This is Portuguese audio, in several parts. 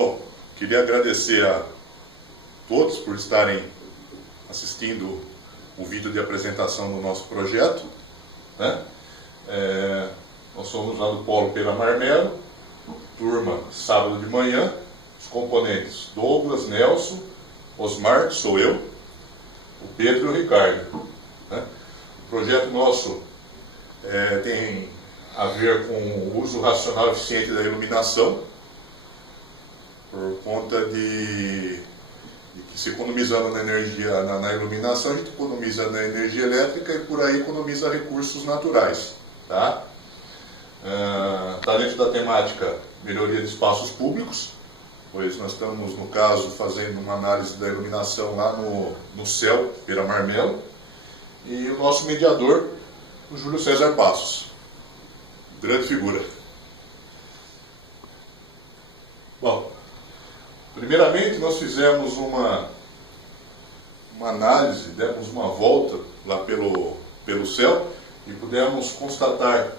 Bom, queria agradecer a todos por estarem assistindo o vídeo de apresentação do nosso projeto, né? Nós somos lá do Polo Pera Marmelo, turma sábado de manhã, os componentes Douglas, Nelson, Osmar, que sou eu, o Pedro e o Ricardo, né? O projeto nosso tem a ver com o uso racional e eficiente da iluminação, por conta de que se economizando na energia, na iluminação, a gente economiza na energia elétrica e por aí economiza recursos naturais. Tá? Está dentro da temática melhoria de espaços públicos, pois nós estamos, no caso, fazendo uma análise da iluminação lá no céu, Pera Marmelo, e o nosso mediador, o Júlio César Passos. Grande figura. Bom, primeiramente nós fizemos uma análise, demos uma volta lá pelo céu e pudemos constatar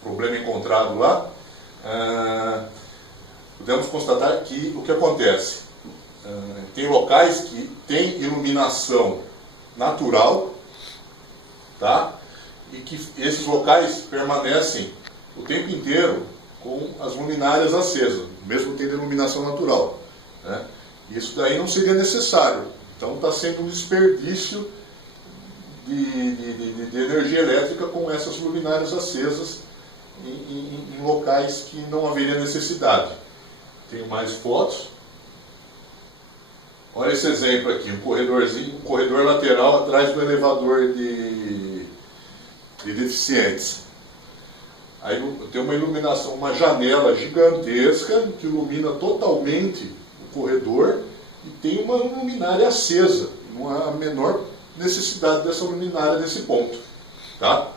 o problema encontrado lá. Pudemos constatar que o que acontece? Tem locais que tem iluminação natural, tá? E que esses locais permanecem o tempo inteiro com as luminárias acesas, mesmo tendo iluminação natural, né? Isso daí não seria necessário. Então está sendo um desperdício de energia elétrica com essas luminárias acesas em locais que não haveria necessidade. Tenho mais fotos. Olha esse exemplo aqui, um corredorzinho, um corredor lateral atrás do elevador de deficientes. Aí tem uma iluminação, uma janela gigantesca que ilumina totalmente o corredor e tem uma luminária acesa. Não há a menor necessidade dessa luminária nesse ponto. Tá?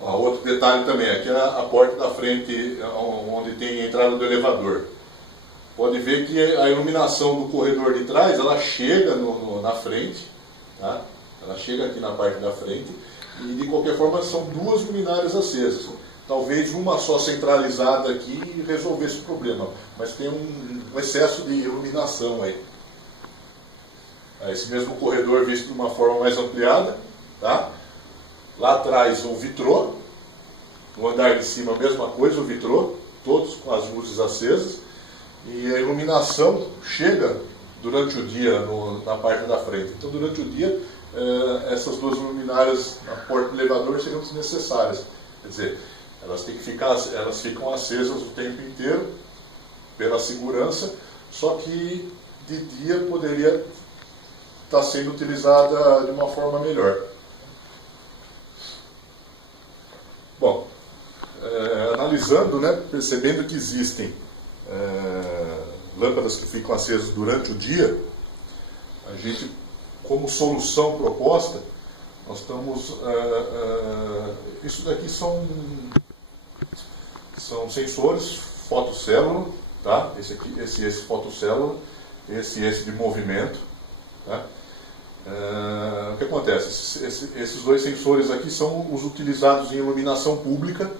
Ó, outro detalhe também, aqui é a porta da frente, onde tem a entrada do elevador. Pode ver que a iluminação do corredor de trás, ela chega na frente, tá? Ela chega aqui na parte da frente e, de qualquer forma, são duas luminárias acesas. Talvez uma só centralizada aqui resolvesse o problema, mas tem um excesso de iluminação aí. Esse mesmo corredor visto de uma forma mais ampliada, tá? Lá atrás o vitrô, no andar de cima a mesma coisa, o vitrô, todos com as luzes acesas, e a iluminação chega durante o dia na parte da frente. Então, durante o dia, essas duas luminárias na porta do elevador seriam desnecessárias. Quer dizer, elas ficam acesas o tempo inteiro pela segurança, só que de dia poderia estar sendo utilizada de uma forma melhor. Bom, analisando, né, percebendo que existem lâmpadas que ficam acesas durante o dia, a gente, como solução proposta, nós estamos... isso daqui são sensores fotocélula, tá? Esse fotocélula, esse de movimento, tá? O que acontece? Esses dois sensores aqui são os utilizados em iluminação pública,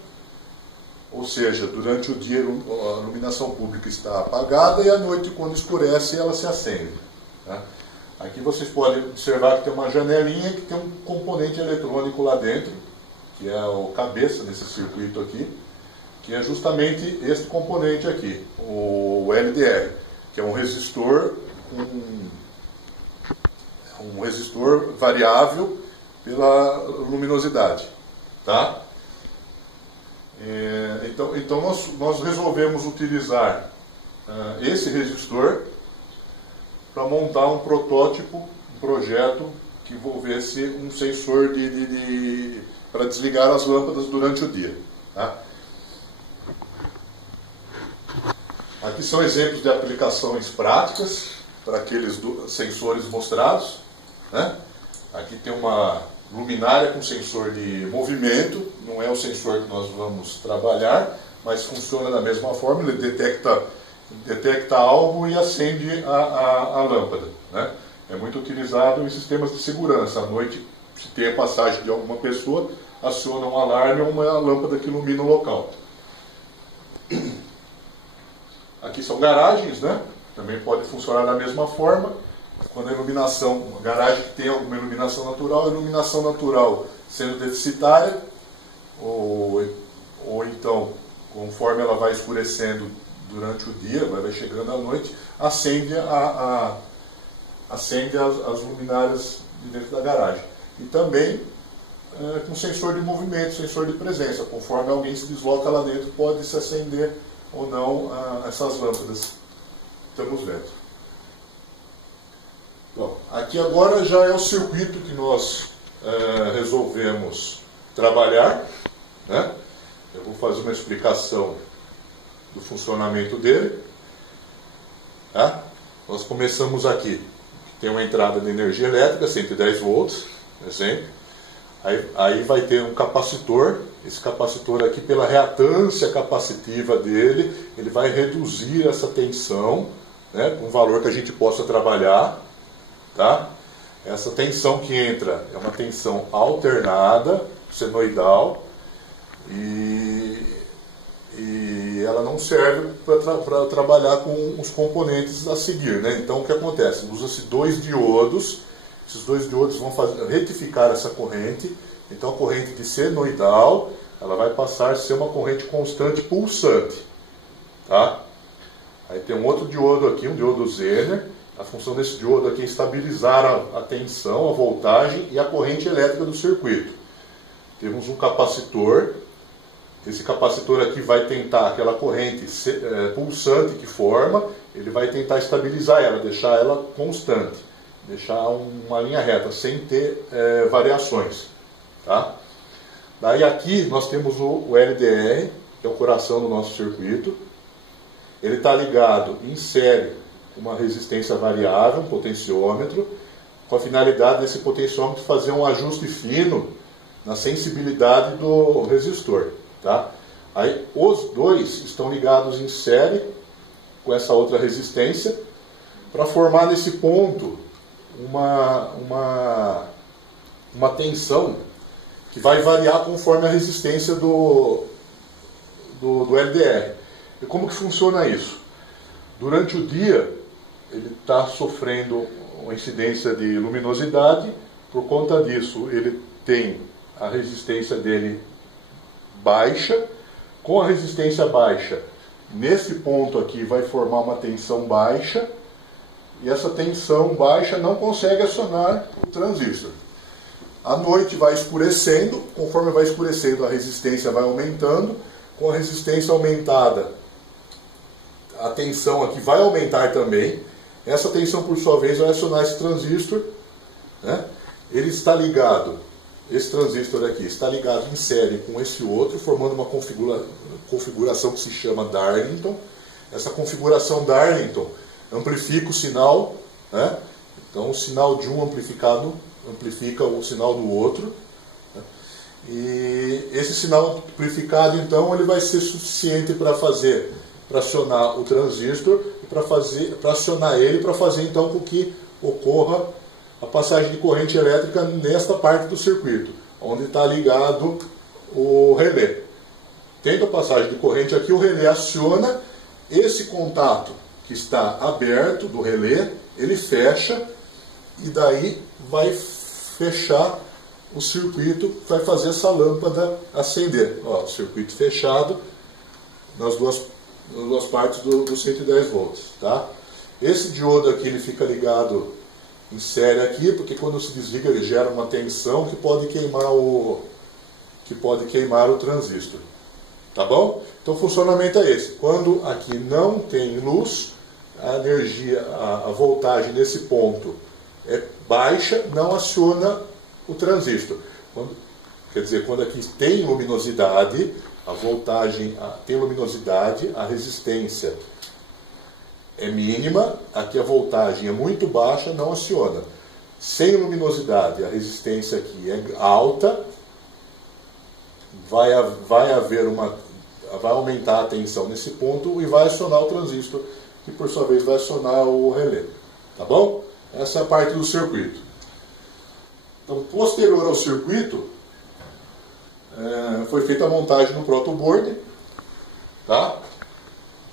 ou seja, durante o dia a iluminação pública está apagada e à noite, quando escurece, ela se acende, tá? Aqui vocês podem observar que tem uma janelinha que tem um componente eletrônico lá dentro, que é o cabeça desse circuito aqui, que é justamente este componente aqui, o LDR, que é um resistor variável pela luminosidade, tá? Então nós resolvemos utilizar esse resistor para montar um protótipo, um projeto que envolvesse um sensor para desligar as lâmpadas durante o dia, tá? Aqui são exemplos de aplicações práticas para aqueles sensores mostrados, né? Aqui tem uma luminária com sensor de movimento, não é o sensor que nós vamos trabalhar, mas funciona da mesma forma, ele detecta algo e acende a lâmpada, né? É muito utilizado em sistemas de segurança. À noite, se tem a passagem de alguma pessoa, aciona um alarme ou uma lâmpada que ilumina o local. aqui são garagens, né? Também pode funcionar da mesma forma. Quando a iluminação, uma garagem que tem alguma iluminação natural, a iluminação natural sendo deficitária, ou então, conforme ela vai escurecendo durante o dia, vai chegando à noite, acende as luminárias de dentro da garagem. E também com sensor de movimento, sensor de presença. Conforme alguém se desloca lá dentro, pode se acender ou não essas lâmpadas que estamos vendo. Bom, aqui agora já é o circuito que nós resolvemos trabalhar, né? Eu vou fazer uma explicação do funcionamento dele. Tá? Nós começamos aqui, tem uma entrada de energia elétrica, 110 volts, exemplo. Aí vai ter um capacitor. Esse capacitor aqui, pela reatância capacitiva dele, ele vai reduzir essa tensão, né, com um valor que a gente possa trabalhar. Tá? Essa tensão que entra é uma tensão alternada, senoidal, e ela não serve para trabalhar com os componentes a seguir, né? Então o que acontece? Usa-se dois diodos, esses dois diodos vão retificar essa corrente. Então a corrente de senoidal, ela vai passar a ser uma corrente constante pulsante. Tá? Aí tem um outro diodo aqui, um diodo Zener. A função desse diodo aqui é estabilizar a tensão, a voltagem e a corrente elétrica do circuito. Temos um capacitor. Esse capacitor aqui vai tentar, aquela corrente pulsante que forma, ele vai tentar estabilizar ela, deixar ela constante, deixar uma linha reta, sem ter variações. Tá? Daí aqui nós temos o LDR, que é o coração do nosso circuito. Ele está ligado em série com uma resistência variável, um potenciômetro, com a finalidade desse potenciômetro fazer um ajuste fino na sensibilidade do resistor. Tá? Aí os dois estão ligados em série com essa outra resistência para formar nesse ponto uma tensão que vai variar conforme a resistência do LDR. E como que funciona isso? Durante o dia ele está sofrendo uma incidência de luminosidade. Por conta disso ele tem a resistência dele baixa. Com a resistência baixa, nesse ponto aqui vai formar uma tensão baixa, e essa tensão baixa não consegue acionar o transistor. À noite vai escurecendo, conforme vai escurecendo a resistência vai aumentando. Com a resistência aumentada, a tensão aqui vai aumentar também. Essa tensão, por sua vez, vai acionar esse transistor, né? Ele está ligado. Esse transistor aqui está ligado em série com esse outro, formando uma configuração que se chama Darlington. Essa configuração Darlington amplifica o sinal, né? Então o sinal de um amplificado amplifica o sinal do outro, né? E esse sinal amplificado, então, ele vai ser suficiente para acionar o transistor e para acionar ele, para fazer então com que ocorra a passagem de corrente elétrica nesta parte do circuito, onde está ligado o relé. Tendo a passagem de corrente aqui, o relé aciona esse contato que está aberto do relé, ele fecha, e daí vai fechar o circuito, vai fazer essa lâmpada acender. Ó, o circuito fechado nas duas partes do 110 volts. Tá? Esse diodo aqui ele fica ligado em série aqui, porque quando se desliga ele gera uma tensão que pode queimar o transistor. Tá bom? Então o funcionamento é esse. Quando aqui não tem luz, a energia, a voltagem nesse ponto é baixa, não aciona o transistor. Quando aqui tem luminosidade, a voltagem tem luminosidade, a resistência é mínima, aqui a voltagem é muito baixa, não aciona. Sem luminosidade, a resistência aqui é alta, vai aumentar a tensão nesse ponto e vai acionar o transistor, que por sua vez vai acionar o relé. Tá bom? Essa é a parte do circuito. Então, posterior ao circuito, foi feita a montagem no protoboard, tá?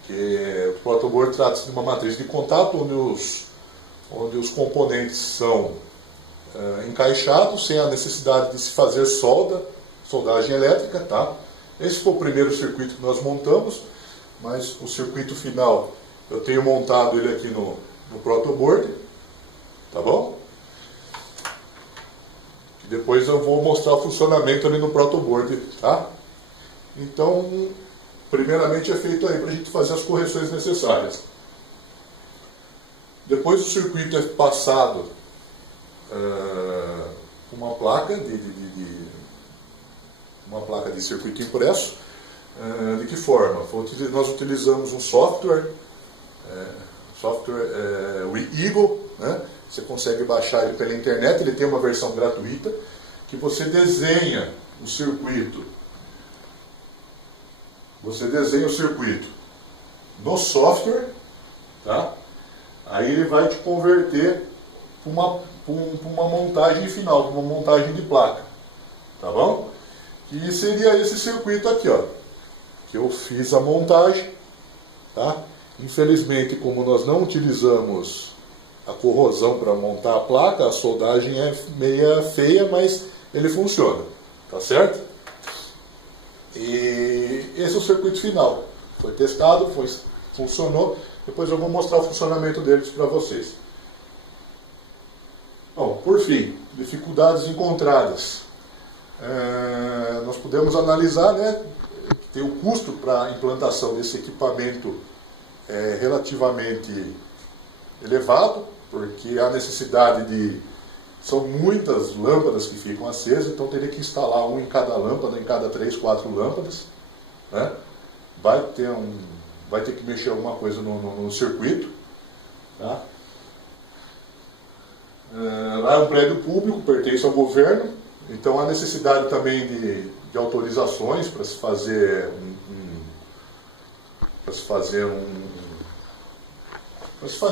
Que o protoboard trata-se de uma matriz de contato onde os componentes são encaixados sem a necessidade de se fazer soldagem elétrica, tá? Esse foi o primeiro circuito que nós montamos, mas o circuito final eu tenho montado ele aqui no protoboard, tá bom? E depois eu vou mostrar o funcionamento ali no protoboard, tá? Então, primeiramente é feito aí para a gente fazer as correções necessárias. Depois o circuito é passado uma placa de circuito impresso. De que forma? Nós utilizamos um software, Eagle, né? Você consegue baixar ele pela internet, ele tem uma versão gratuita, que você desenha o circuito. Você desenha o circuito no software, tá? Aí ele vai te converter para uma montagem final, para uma montagem de placa, tá bom? E seria esse circuito aqui, ó, que eu fiz a montagem, tá? Infelizmente, como nós não utilizamos a corrosão para montar a placa, a soldagem é meia feia, mas ele funciona, tá certo? E esse é o circuito final. Foi testado, funcionou. Depois eu vou mostrar o funcionamento deles para vocês. Bom, por fim, dificuldades encontradas. Nós podemos analisar, né, que tem o custo para a implantação desse equipamento relativamente elevado, porque há necessidade de... São muitas lâmpadas que ficam acesas, então teria que instalar um em cada lâmpada, em cada 3, 4 lâmpadas, né? Vai ter que mexer alguma coisa no circuito, tá? Lá é um prédio público, pertence ao governo, então há necessidade também de autorizações para se fazer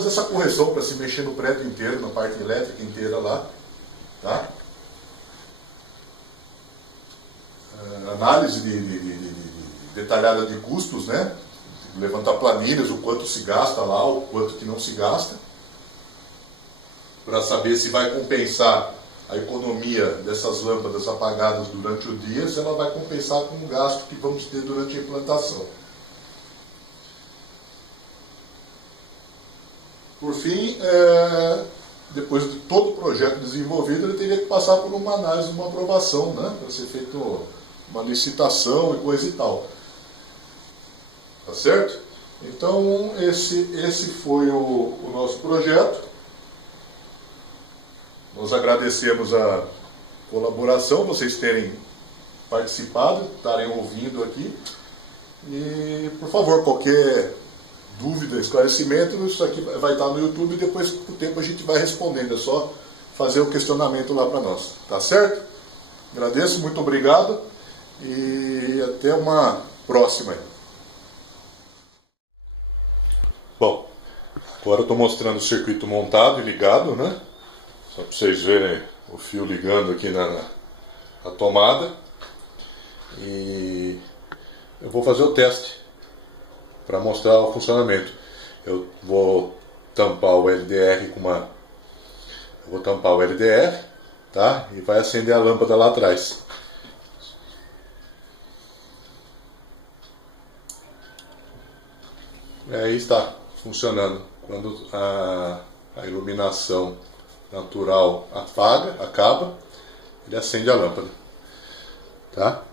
essa correção, para se mexer no prédio inteiro, na parte elétrica inteira lá, tá? Análise detalhada de custos, né? Levantar planilhas, o quanto se gasta lá, o quanto que não se gasta, para saber se vai compensar a economia dessas lâmpadas apagadas durante o dia, se ela vai compensar com o gasto que vamos ter durante a implantação. Por fim, depois de todo o projeto desenvolvido, ele teria que passar por uma análise, uma aprovação, né, para ser feita uma licitação e coisa e tal. Tá certo? Então, esse foi o nosso projeto. Nós agradecemos a colaboração, vocês terem participado, estarem ouvindo aqui. E, por favor, qualquer dúvida, esclarecimento, isso aqui vai estar no YouTube e depois, com o tempo, a gente vai respondendo. É só fazer o questionamento lá para nós. Tá certo? Agradeço, muito obrigado e até uma próxima. Bom, agora eu estou mostrando o circuito montado e ligado, né? Só para vocês verem o fio ligando aqui na tomada. E eu vou fazer o teste para mostrar o funcionamento. Eu vou tampar o LDR tá? E vai acender a lâmpada lá atrás. E aí está funcionando. Quando a iluminação natural acaba, ele acende a lâmpada, tá?